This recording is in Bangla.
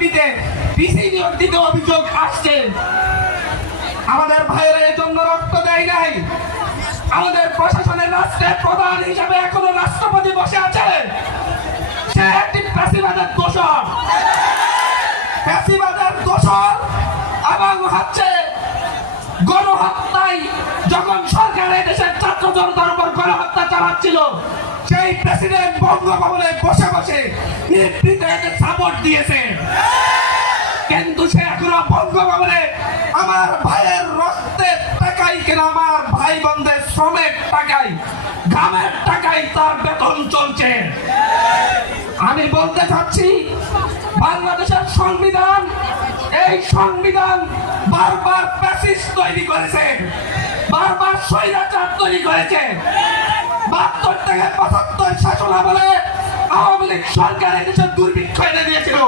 দিতে পিসি নিয়োগ দিতে অভিযোগ আসছে। আমাদের ভাইয়েরা এই জন্য রক্ত দেয় নাই। আমাদের প্রশাসনের রাষ্ট্রের প্রধান হিসাবে এখনো রাষ্ট্রপতি বসে আছে, সে একটি ফ্যাসিবাদের দোষর, ফ্যাসিবাদের দোষর। এবং হচ্ছে গণহত্যায় যখন সরকার এই দেশের ছাত্র জনতার উপর গণহত্যা চালাচ্ছিল, সেই প্রেসিডেন্ট বঙ্গভবনে বসে বসে নির্ভীকতাকে সাপোর্ট দিয়েছে। কিন্তু সে এখনো বঙ্গভবনে আমার ভাইয়ের রক্তের টাকাই কিনা, আমার ভাই বোনদের শ্রমের টাকাই, ঘামের টাকাই তার বেতন চলছে। আমি বলতে চাচ্ছি, বাংলাদেশের সংবিধান, এই সংবিধান বারবার ফ্যাসিস্ট তৈরি করেছে, বারবার স্বৈরাচার তৈরি করেছে। ৭২ থেকে ৭৫ শাসনামলে আওয়ামী লীগ সরকার এদেশে দুর্ভিক্ষ এনে দিয়েছিল।